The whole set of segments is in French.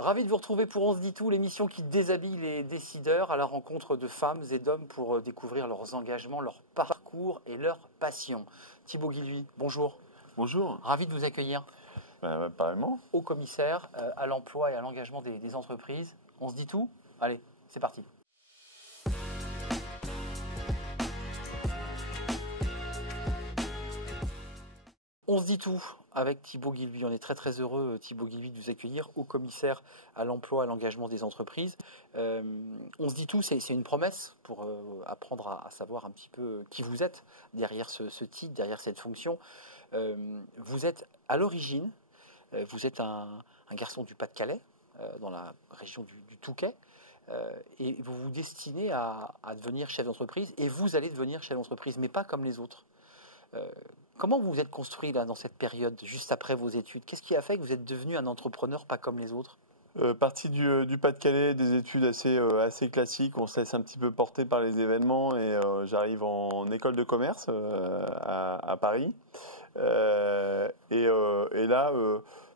Ravi de vous retrouver pour On se dit tout, l'émission qui déshabille les décideurs à la rencontre de femmes et d'hommes pour découvrir leurs engagements, leur parcours et leurs passions. Thibaut Guilhuy, bonjour. Bonjour. Ravi de vous accueillir. Apparemment. Haut commissaire à l'emploi et à l'engagement des entreprises. On se dit tout? Allez, c'est parti. On se dit tout avec Thibaut Guilhuy. On est très très heureux, Thibaut Guilhuy, de vous accueillir, haut commissaire à l'emploi et à l'engagement des entreprises. On se dit tout, c'est une promesse pour apprendre à savoir un petit peu qui vous êtes derrière ce titre, derrière cette fonction. Vous êtes à l'origine, vous êtes un garçon du Pas-de-Calais, dans la région du Touquet, et vous vous destinez à devenir chef d'entreprise, et vous allez devenir chef d'entreprise, mais pas comme les autres. Comment vous vous êtes construit là, dans cette période, juste après vos études? Qu'est-ce qui a fait que vous êtes devenu un entrepreneur pas comme les autres? Parti du Pas-de-Calais, des études assez classiques, on se laisse un petit peu porter par les événements et j'arrive en école de commerce à Paris. Et là,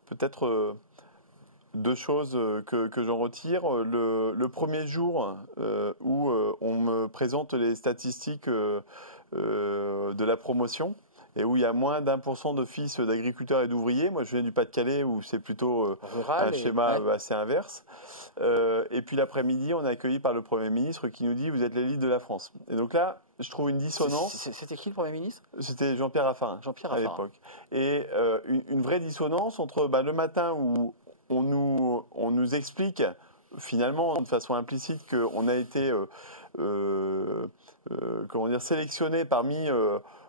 peut-être deux choses que j'en retire. Le premier jour où on me présente les statistiques de la promotion, et où il y a moins d'1% de fils d'agriculteurs et d'ouvriers. Moi, je viens du Pas-de-Calais, où c'est plutôt rural, un schéma assez inverse. Et puis l'après-midi, on est accueilli par le Premier ministre qui nous dit « Vous êtes l'élite de la France ». Et donc là, je trouve une dissonance. C'était qui le Premier ministre? C'était Jean-Pierre Raffarin, à l'époque. Et une vraie dissonance entre le matin où on nous explique finalement de façon implicite qu'on a été sélectionné parmi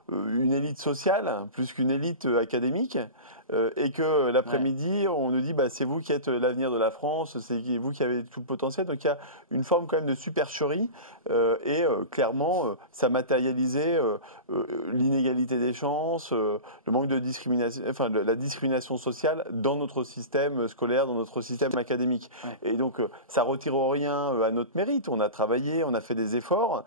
une élite sociale plus qu'une élite académique, et que l'après-midi on nous dit c'est vous qui êtes l'avenir de la France, c'est vous qui avez tout le potentiel. Donc il y a une forme quand même de supercherie, et clairement ça matérialisait l'inégalité des chances, le manque de discrimination, enfin la discrimination sociale dans notre système scolaire, dans notre système académique. Et donc ça retire rien à notre mérite. On a travaillé, on a fait des efforts,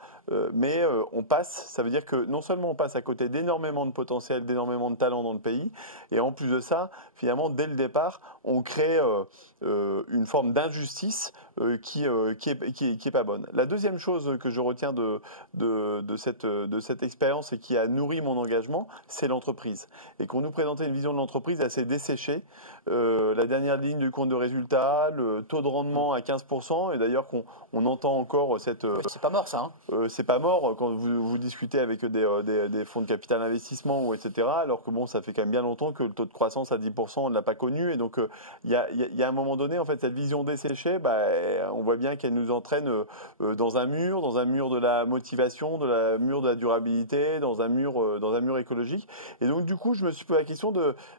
mais on passe. Ça veut dire que non seulement on passe à côté d'énormément de potentiel, d'énormément de talent dans le pays, et en plus de ça, finalement, dès le départ, on crée une forme d'injustice qui est pas bonne. La deuxième chose que je retiens de cette expérience et qui a nourri mon engagement, c'est l'entreprise. Et qu'on nous présentait une vision de l'entreprise assez desséchée. La dernière ligne du compte de résultat, le taux de rendement à 15%, et d'ailleurs qu'on entend encore cette... c'est pas mort ça, hein. C'est pas mort quand vous discutez avec des fonds de capital investissement ou etc. Alors que ça fait quand même bien longtemps que le taux de croissance à 10%, on ne l'a pas connu. Et donc il y a un moment donné, en fait, cette vision desséchée, on voit bien qu'elle nous entraîne dans un mur de la motivation, mur de la durabilité, dans un mur écologique. Et donc du coup, je me suis posé la question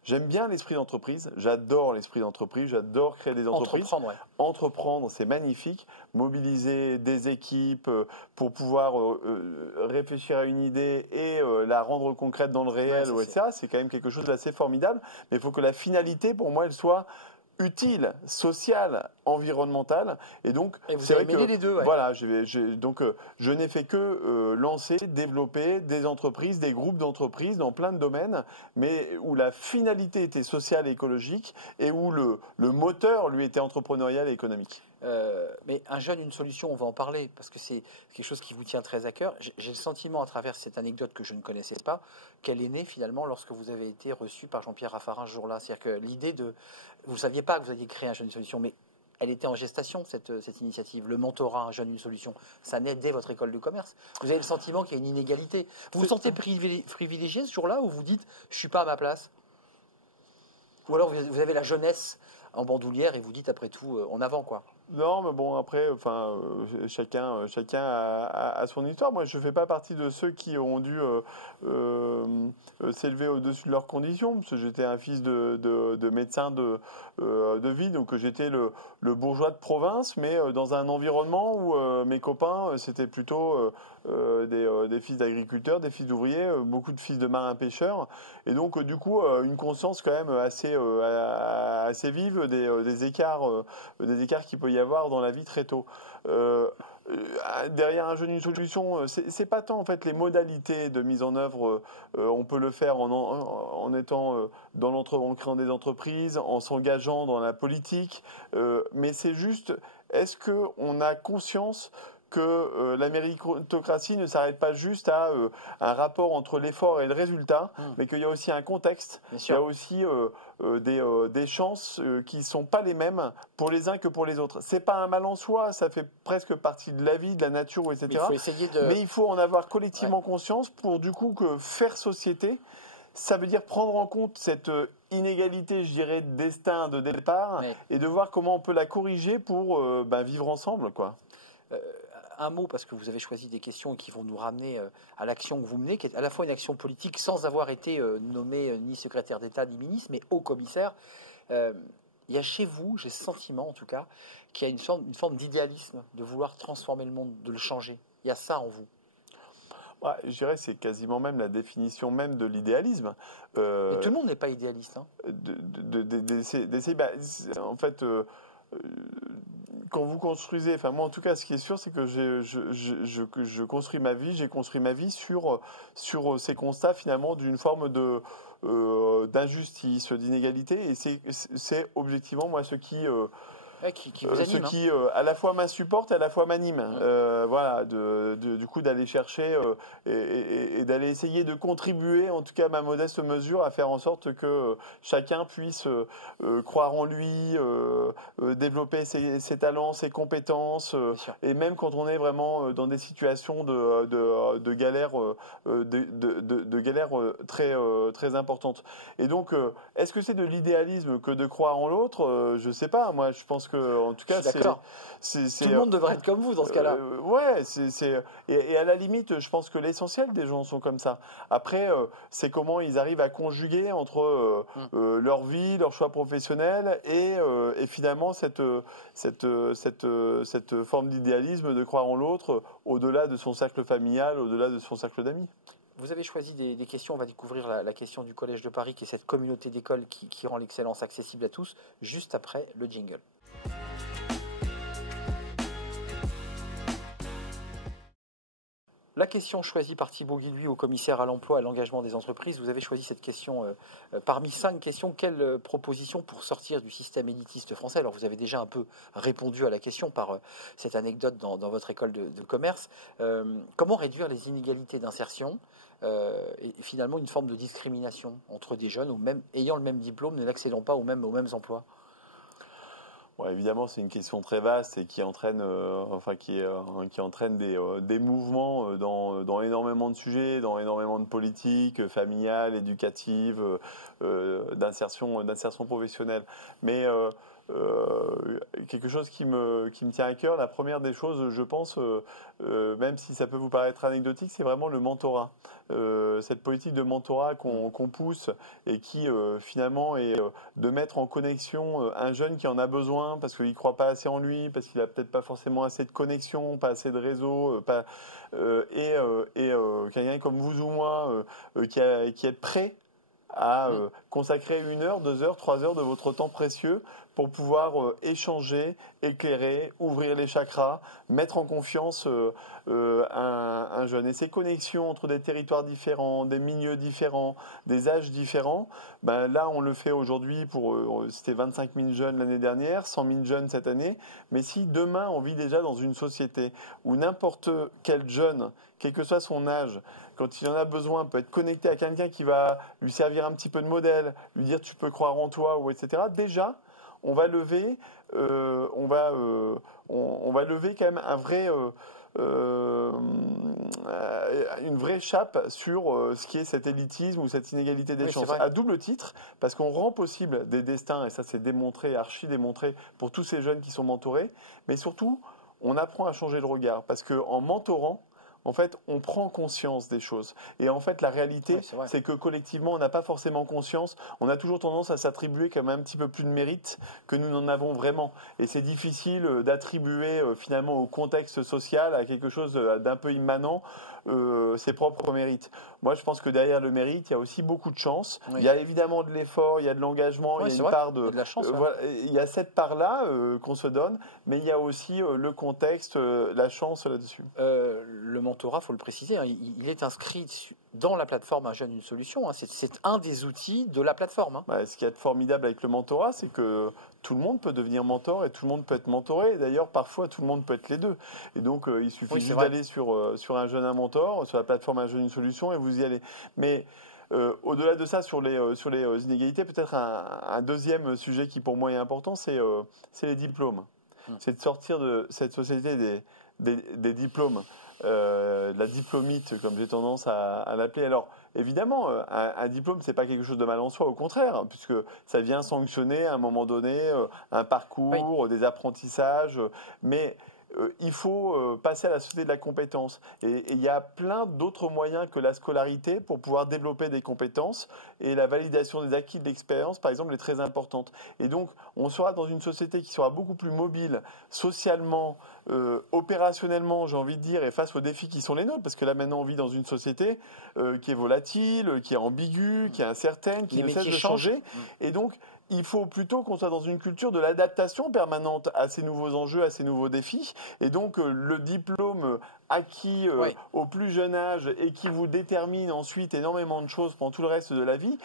j'aime bien l'esprit d'entreprise, j'adore l'esprit d'entreprise, j'adore créer des entreprises. Entreprendre, c'est magnifique. Mobiliser des équipes pour pouvoir réfléchir à une idée et la rendre concrète dans le réel, etc. C'est quand même quelque chose d'assez formidable. Mais il faut que la finalité, pour moi, elle soit utile, sociale, environnementale. Et donc, c'est vrai que les deux, voilà, donc je n'ai fait que lancer, développer des entreprises, des groupes d'entreprises dans plein de domaines, mais où la finalité était sociale et écologique, et où le moteur, lui, était entrepreneurial et économique. Mais un jeune, une solution, on va en parler, parce que c'est quelque chose qui vous tient très à cœur. J'ai le sentiment, à travers cette anecdote que je ne connaissais pas, qu'elle est née finalement lorsque vous avez été reçu par Jean-Pierre Raffarin ce jour-là. C'est-à-dire que l'idée vous ne saviez pas que vous alliez créer un jeune, une solution, mais elle était en gestation, cette initiative. Le mentorat, un jeune, une solution, ça naît dès votre école de commerce. Vous avez le sentiment qu'il y a une inégalité. Vous vous sentez privilégié ce jour-là, ou vous dites « je ne suis pas à ma place » ? Ou alors vous avez la jeunesse en bandoulière et vous dites après tout en avant, quoi. Non, mais bon, après, chacun a son histoire. Moi, je ne fais pas partie de ceux qui ont dû s'élever au-dessus de leurs conditions, parce que j'étais un fils de médecin de ville, donc j'étais le bourgeois de province, mais dans un environnement où mes copains, c'était plutôt des fils d'agriculteurs, des fils d'ouvriers, beaucoup de fils de marins pêcheurs, et donc du coup, une conscience quand même assez vive perspective des écarts qu'il peut y avoir dans la vie très tôt. Derrière un jeune, une solution, c'est pas tant en fait les modalités de mise en œuvre. On peut le faire en étant en créant des entreprises, en s'engageant dans la politique, mais c'est juste, est-ce que on a conscience que la méritocratie ne s'arrête pas juste à un rapport entre l'effort et le résultat, mais qu'il y a aussi un contexte, il y a aussi des chances qui ne sont pas les mêmes pour les uns que pour les autres. C'est pas un mal en soi, ça fait presque partie de la vie, de la nature, etc. Mais il faut en avoir collectivement conscience pour du coup que faire société, ça veut dire prendre en compte cette inégalité, je dirais, de destin, de départ, et de voir comment on peut la corriger pour vivre ensemble, quoi. Un mot, parce que vous avez choisi des questions qui vont nous ramener à l'action que vous menez, qui est à la fois une action politique sans avoir été nommé ni secrétaire d'État ni ministre, mais haut commissaire. Il y a chez vous, j'ai ce sentiment en tout cas, qu'il y a une forme d'idéalisme, de vouloir transformer le monde, de le changer. Il y a ça en vous. Ouais, je dirais que c'est quasiment même la définition même de l'idéalisme. Mais tout le monde n'est pas idéaliste. Hein. En fait... quand vous construisez, enfin moi en tout cas, ce qui est sûr, c'est que je construis ma vie. J'ai construit ma vie sur ces constats finalement d'une forme d'injustice, d'inégalité, et c'est objectivement moi ce qui vous anime, qui à la fois m'insupporte et à la fois m'anime. Voilà, du coup d'aller chercher et d'aller essayer de contribuer, en tout cas à ma modeste mesure, à faire en sorte que chacun puisse croire en lui, développer ses talents, ses compétences, et même quand on est vraiment dans des situations de galère, de galère très importantes. Et donc, est-ce que c'est de l'idéalisme que de croire en l'autre? Je sais pas. Moi, je pense que, en tout cas, tout le monde devrait être comme vous dans ce cas-là. Ouais, et à la limite, je pense que l'essentiel des gens sont comme ça. Après, c'est comment ils arrivent à conjuguer entre leur vie, leur choix professionnel et finalement cette forme d'idéalisme de croire en l'autre au-delà de son cercle familial, au-delà de son cercle d'amis. Vous avez choisi des questions, on va découvrir la question du Collège de Paris, qui est cette communauté d'écoles qui rend l'excellence accessible à tous, juste après le jingle. La question choisie par Thibaut Guilluy au commissaire à l'emploi et à l'engagement des entreprises, vous avez choisi cette question parmi 5 questions. Quelle proposition pour sortir du système élitiste français? Alors vous avez déjà un peu répondu à la question par cette anecdote dans votre école de commerce. Comment réduire les inégalités d'insertion et finalement une forme de discrimination entre des jeunes ayant le même diplôme mais n'accédant pas aux mêmes emplois? Bon, évidemment, c'est une question très vaste et qui entraîne, qui entraîne des mouvements dans énormément de sujets, dans énormément de politiques familiales, éducatives, d'insertion professionnelle. Mais quelque chose qui me tient à cœur, la première des choses, je pense, même si ça peut vous paraître anecdotique, c'est vraiment le mentorat. Cette politique de mentorat qu'on pousse et qui finalement est de mettre en connexion un jeune qui en a besoin parce qu'il ne croit pas assez en lui, parce qu'il n'a peut-être pas forcément assez de connexion, pas assez de réseau, quelqu'un comme vous ou moi qui est prêt à consacrer 1 heure, 2 heures, 3 heures de votre temps précieux pour pouvoir échanger, éclairer, ouvrir les chakras, mettre en confiance un jeune. Et ces connexions entre des territoires différents, des milieux différents, des âges différents, là on le fait aujourd'hui c'était 25 000 jeunes l'année dernière, 100 000 jeunes cette année, mais si demain on vit déjà dans une société où n'importe quel jeune, quel que soit son âge, quand il en a besoin, peut être connecté à quelqu'un qui va lui servir un petit peu de modèle, lui dire tu peux croire en toi, ou etc. Déjà, on va lever quand même une vraie chape sur ce qui est cet élitisme ou cette inégalité des chances. À double titre, parce qu'on rend possible des destins, et ça c'est démontré, archi démontré pour tous ces jeunes qui sont mentorés, mais surtout, on apprend à changer le regard, parce qu'en mentorant, en fait, on prend conscience des choses. Et en fait, la réalité, Ouais, c'est que collectivement, on n'a pas forcément conscience. On a toujours tendance à s'attribuer quand même un petit peu plus de mérite que nous n'en avons vraiment. Et c'est difficile d'attribuer finalement au contexte social, à quelque chose d'un peu immanent, ses propres mérites. Moi, je pense que derrière le mérite, il y a aussi beaucoup de chance. Oui. Il y a évidemment de l'effort, il y a de l'engagement, il y a une part Il y a de la chance. voilà, il y a cette part-là qu'on se donne, mais il y a aussi le contexte, la chance là-dessus. Le mentorat, faut le préciser, hein, il est inscrit dans la plateforme Un jeune, une solution. Hein. C'est un des outils de la plateforme. Hein. Ce qui est formidable avec le mentorat, c'est que tout le monde peut devenir mentor et tout le monde peut être mentoré. D'ailleurs, parfois, tout le monde peut être les deux. Et donc, il suffit juste d'aller sur Un jeune, un mentor, sur la plateforme Un jeune, une solution, et vous y allez. Mais au-delà de ça, sur les inégalités, peut-être un deuxième sujet qui pour moi est important, c'est les diplômes. C'est de sortir de cette société des diplômes, la diplomite, comme j'ai tendance à l'appeler. Alors, évidemment, un diplôme, c'est pas quelque chose de mal en soi, au contraire, hein, puisque ça vient sanctionner à un moment donné un parcours, des apprentissages, mais il faut passer à la société de la compétence. Et il y a plein d'autres moyens que la scolarité pour pouvoir développer des compétences. Et la validation des acquis de l'expérience, par exemple, est très importante. Et donc, on sera dans une société qui sera beaucoup plus mobile, socialement, opérationnellement, j'ai envie de dire, et face aux défis qui sont les nôtres. Parce que là, maintenant, on vit dans une société qui est volatile, qui est ambiguë, qui est incertaine, qui ne cesse de changer. Et donc, il faut plutôt qu'on soit dans une culture de l'adaptation permanente à ces nouveaux enjeux, à ces nouveaux défis. Et donc, le diplôme acquis au plus jeune âge et qui vous détermine ensuite énormément de choses pendant tout le reste de la vie,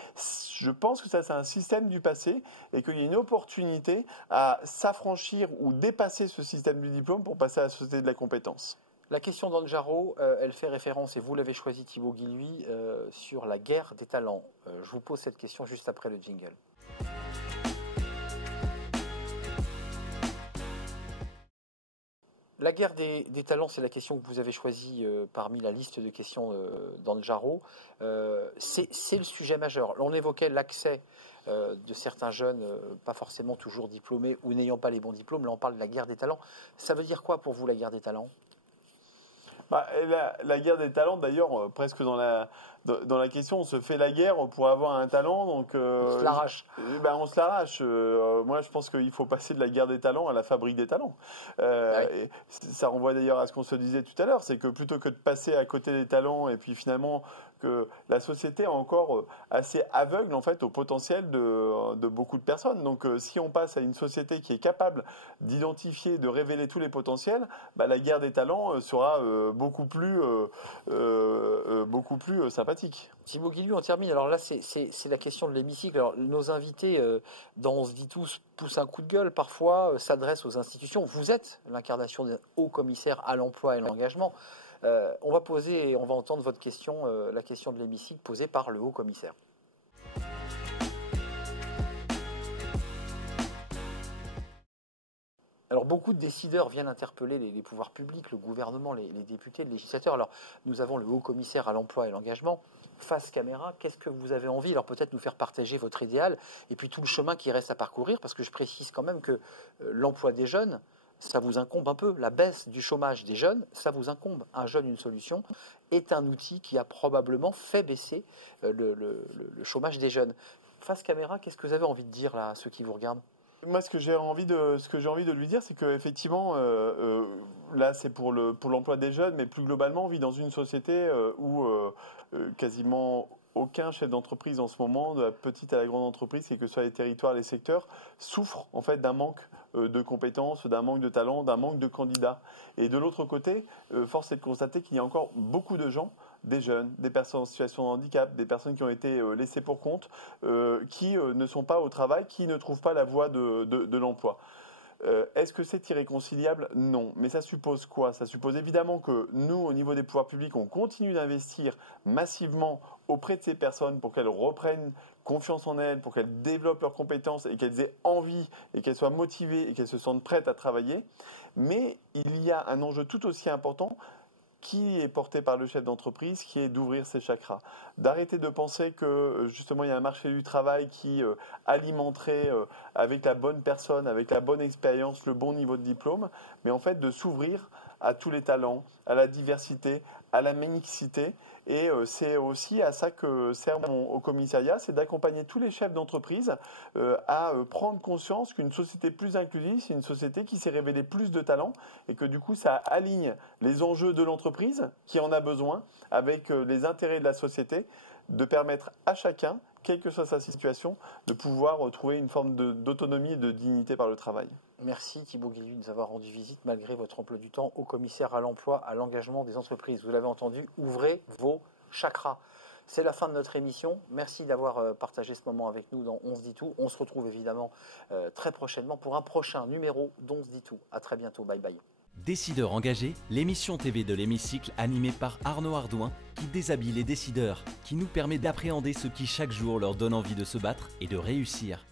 je pense que ça, c'est un système du passé et qu'il y a une opportunité à s'affranchir ou dépasser ce système du diplôme pour passer à la société de la compétence. La question d'Anne Jarreau, elle fait référence, et vous l'avez choisi Thibaut Guilhuy, sur la guerre des talents. Je vous pose cette question juste après le jingle. La guerre des talents, c'est la question que vous avez choisie parmi la liste de questions d'Anne Jarreau. C'est le sujet majeur. On évoquait l'accès de certains jeunes, pas forcément toujours diplômés ou n'ayant pas les bons diplômes. Là, on parle de la guerre des talents. Ça veut dire quoi pour vous, la guerre des talents ? La guerre des talents, d'ailleurs, presque dans la question, on se fait la guerre pour avoir un talent. Donc, on se l'arrache. On se l'arrache. Moi, je pense qu'il faut passer de la guerre des talents à la fabrique des talents. Et ça renvoie d'ailleurs à ce qu'on se disait tout à l'heure, c'est que plutôt que de passer à côté des talents et puis finalement que la société est encore assez aveugle en fait au potentiel de beaucoup de personnes. Donc, si on passe à une société qui est capable d'identifier, de révéler tous les potentiels, la guerre des talents sera beaucoup plus sympathique. Thibaut Guilhuy, on termine. Alors là, c'est la question de l'hémicycle. Alors, nos invités, dans On se dit tous, poussent un coup de gueule, parfois s'adressent aux institutions. Vous êtes l'incarnation des hauts commissaires à l'emploi et à l'engagement. On va poser et on va entendre votre question, la question de l'hémicycle posée par le haut commissaire. Alors beaucoup de décideurs viennent interpeller les pouvoirs publics, le gouvernement, les députés, les législateurs. Alors nous avons le haut commissaire à l'emploi et l'engagement. Face caméra, qu'est-ce que vous avez envie? Alors peut-être nous faire partager votre idéal et puis tout le chemin qui reste à parcourir, parce que je précise quand même que l'emploi des jeunes, ça vous incombe un peu. La baisse du chômage des jeunes, ça vous incombe. Un jeune, une solution est un outil qui a probablement fait baisser le chômage des jeunes. Face caméra, qu'est-ce que vous avez envie de dire là, à ceux qui vous regardent? Moi, ce que j'ai envie de lui dire, c'est qu'effectivement, là, c'est pour l'emploi des jeunes, mais plus globalement, on vit dans une société où quasiment aucun chef d'entreprise en ce moment, de la petite à la grande entreprise, quels que soient les territoires, les secteurs, souffre en fait d'un manque de compétences, d'un manque de talent, d'un manque de candidats. Et de l'autre côté, force est de constater qu'il y a encore beaucoup de gens, des jeunes, des personnes en situation de handicap, des personnes qui ont été laissées pour compte, qui ne sont pas au travail, qui ne trouvent pas la voie de l'emploi. Est-ce que c'est irréconciliable? Non. Mais ça suppose quoi? Ça suppose évidemment que nous, au niveau des pouvoirs publics, on continue d'investir massivement auprès de ces personnes pour qu'elles reprennent confiance en elles, pour qu'elles développent leurs compétences et qu'elles aient envie et qu'elles soient motivées et qu'elles se sentent prêtes à travailler. Mais il y a un enjeu tout aussi important qui est porté par le chef d'entreprise, qui est d'ouvrir ses chakras. D'arrêter de penser que justement il y a un marché du travail qui alimenterait avec la bonne personne, avec la bonne expérience, le bon niveau de diplôme, mais en fait de s'ouvrir à tous les talents, à la diversité, à la mixité. Et c'est aussi à ça que sert au commissariat, c'est d'accompagner tous les chefs d'entreprise à prendre conscience qu'une société plus inclusive, c'est une société qui s'est révélée plus de talents et que du coup, ça aligne les enjeux de l'entreprise qui en a besoin avec les intérêts de la société, de permettre à chacun, quelle que soit sa situation, de pouvoir trouver une forme d'autonomie et de dignité par le travail. Merci Thibaut Guilluy de nous avoir rendu visite malgré votre emploi du temps au commissaire à l'emploi, à l'engagement des entreprises. Vous l'avez entendu, ouvrez vos chakras. C'est la fin de notre émission. Merci d'avoir partagé ce moment avec nous dans On se dit tout. On se retrouve évidemment très prochainement pour un prochain numéro d'On se dit tout. À très bientôt. Bye bye. Décideurs engagés, l'émission TV de l'Hémicycle animée par Arnaud Ardouin qui déshabille les décideurs, qui nous permet d'appréhender ce qui chaque jour leur donne envie de se battre et de réussir.